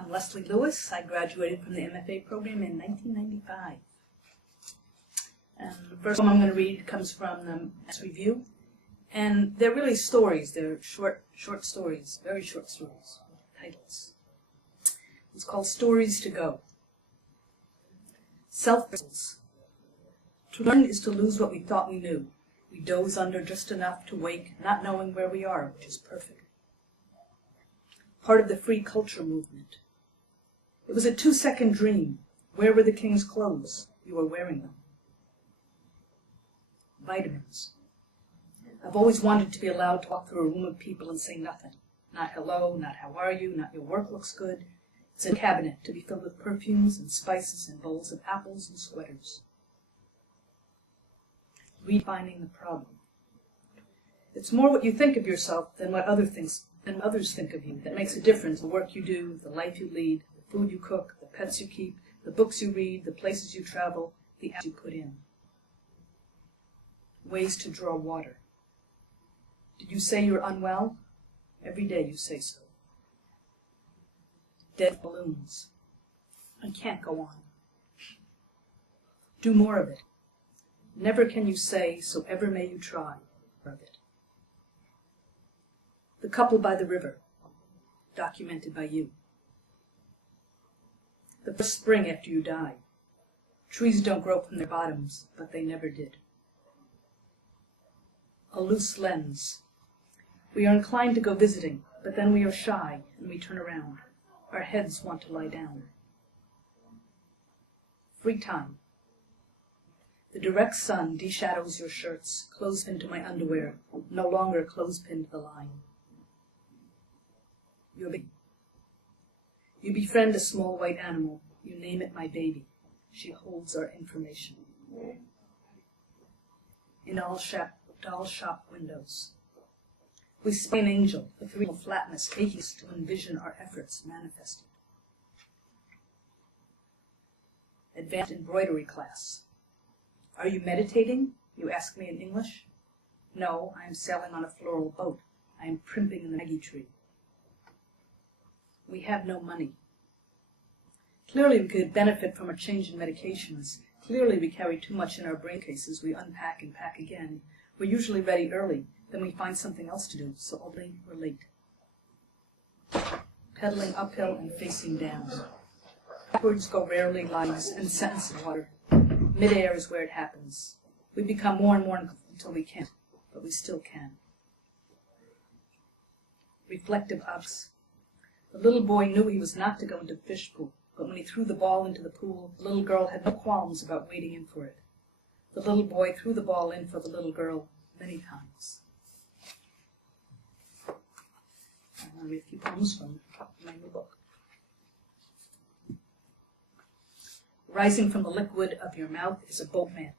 I'm Leslie Lewis. I graduated from the MFA program in 1995. And the first one I'm going to read comes from the MassReview Review. And they're really stories. They're short stories, very short stories, titles. It's called Stories to Go. Self-riddles. To learn is to lose what we thought we knew. We doze under just enough to wake, not knowing where we are, which is perfect. Part of the free culture movement. It was a 2-second dream. Where were the king's clothes? You were wearing them. Vitamins. I've always wanted to be allowed to walk through a room of people and say nothing. Not hello, not how are you, not your work looks good. It's a cabinet to be filled with perfumes and spices and bowls of apples and sweaters. Redefining the problem. It's more what you think of yourself than what others think of you that makes a difference. The work you do, the life you lead, the food you cook, the pets you keep, the books you read, the places you travel, the apps you put in. Ways to draw water. Did you say you're unwell? Every day you say so. Dead balloons. I can't go on. Do more of it. Never can you say, so ever may you try, of it. The couple by the river, documented by you. The first spring after you die. Trees don't grow from their bottoms, but they never did. A loose lens. We are inclined to go visiting, but then we are shy and we turn around. Our heads want to lie down. Free time. The direct sun deshadows your shirts, clothespin to my underwear, no longer clothespin to the line. You befriend a small white animal. You name it my baby. She holds our information. In doll shop windows. We spy an angel, a three-dimensional flatness, aching to envision our efforts manifested. Advanced embroidery class. Are you meditating? You ask me in English. No, I am sailing on a floral boat. I am primping in the Maggie tree. We have no money. Clearly we could benefit from a change in medications. Clearly we carry too much in our brain cases. We unpack and pack again. We're usually ready early. Then we find something else to do, so only we're late. Pedaling uphill and facing down. Backwards go rarely lives and sentences in water. Midair is where it happens. We become more and more until we can't, but we still can. Reflective objects. The little boy knew he was not to go into the fish pool, but when he threw the ball into the pool, the little girl had no qualms about wading in for it. The little boy threw the ball in for the little girl many times. I'm going to read a few poems from my new book. Rising from the liquid of your mouth is a boatman.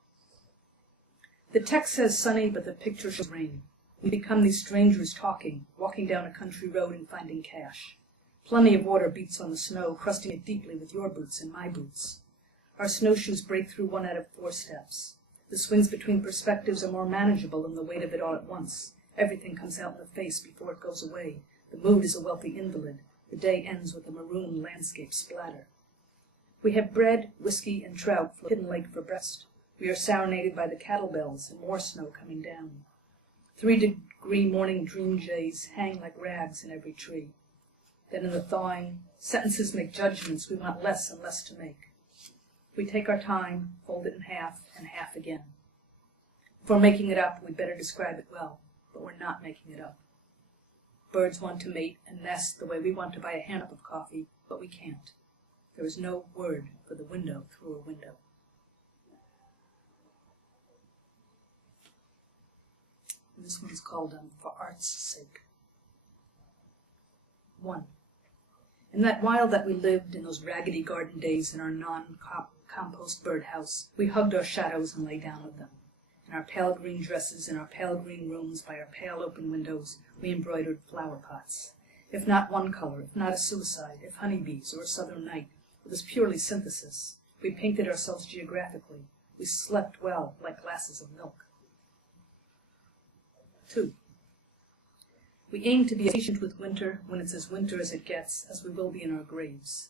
The text says sunny, but the picture shows rain. We become these strangers talking, walking down a country road and finding cash. Plenty of water beats on the snow, crusting it deeply with your boots and my boots. Our snowshoes break through 1 out of 4 steps. The swings between perspectives are more manageable than the weight of it all at once. Everything comes out in the face before it goes away. The mood is a wealthy invalid. The day ends with a maroon landscape splatter. We have bread, whiskey, and trout from Hidden Lake for breakfast. We are serenaded by the cattle bells and more snow coming down. 3-degree morning dream jays hang like rags in every tree. Then in the thawing, sentences make judgments we want less and less to make. We take our time, fold it in half, and half again. Before making it up, we'd better describe it well, but we're not making it up. Birds want to mate and nest the way we want to buy a hand-up of coffee, but we can't. There is no word for the window through a window. And this one's called For Art's Sake. 1. In that while that we lived in those raggedy garden days in our non-compost birdhouse, we hugged our shadows and lay down with them. In our pale green dresses, in our pale green rooms, by our pale open windows, we embroidered flower pots. If not one color, if not a suicide, if honeybees or a southern night, it was purely synthesis. We painted ourselves geographically. We slept well, like glasses of milk. 2. We aim to be as patient with winter when it's as winter as it gets, as we will be in our graves.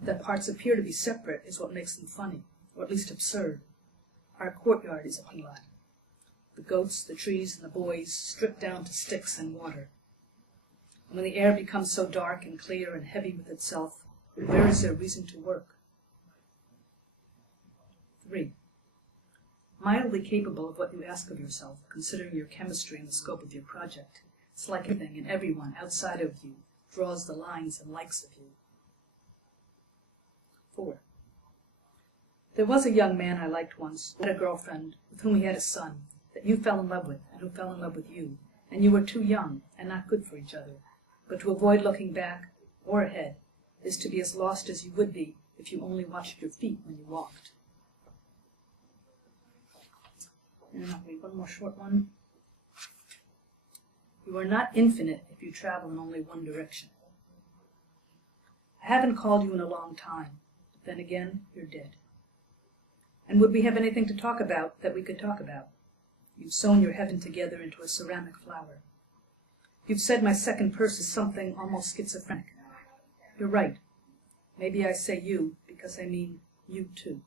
That parts appear to be separate is what makes them funny, or at least absurd. Our courtyard is a parking lot. The goats, the trees, and the boys stripped down to sticks and water. And when the air becomes so dark and clear and heavy with itself, where is there reason to work? 3. Mildly capable of what you ask of yourself, considering your chemistry and the scope of your project. It's like everything and everyone outside of you draws the lines and likes of you. 4. There was a young man I liked once, who had a girlfriend, with whom he had a son, that you fell in love with, and who fell in love with you, and you were too young and not good for each other. But to avoid looking back or ahead is to be as lost as you would be if you only watched your feet when you walked. And I'll read one more short one. You are not infinite if you travel in only one direction. I haven't called you in a long time, but then again, you're dead. And would we have anything to talk about that we could talk about? You've sewn your heaven together into a ceramic flower. You've said my second purse is something almost schizophrenic. You're right. Maybe I say you because I mean you too.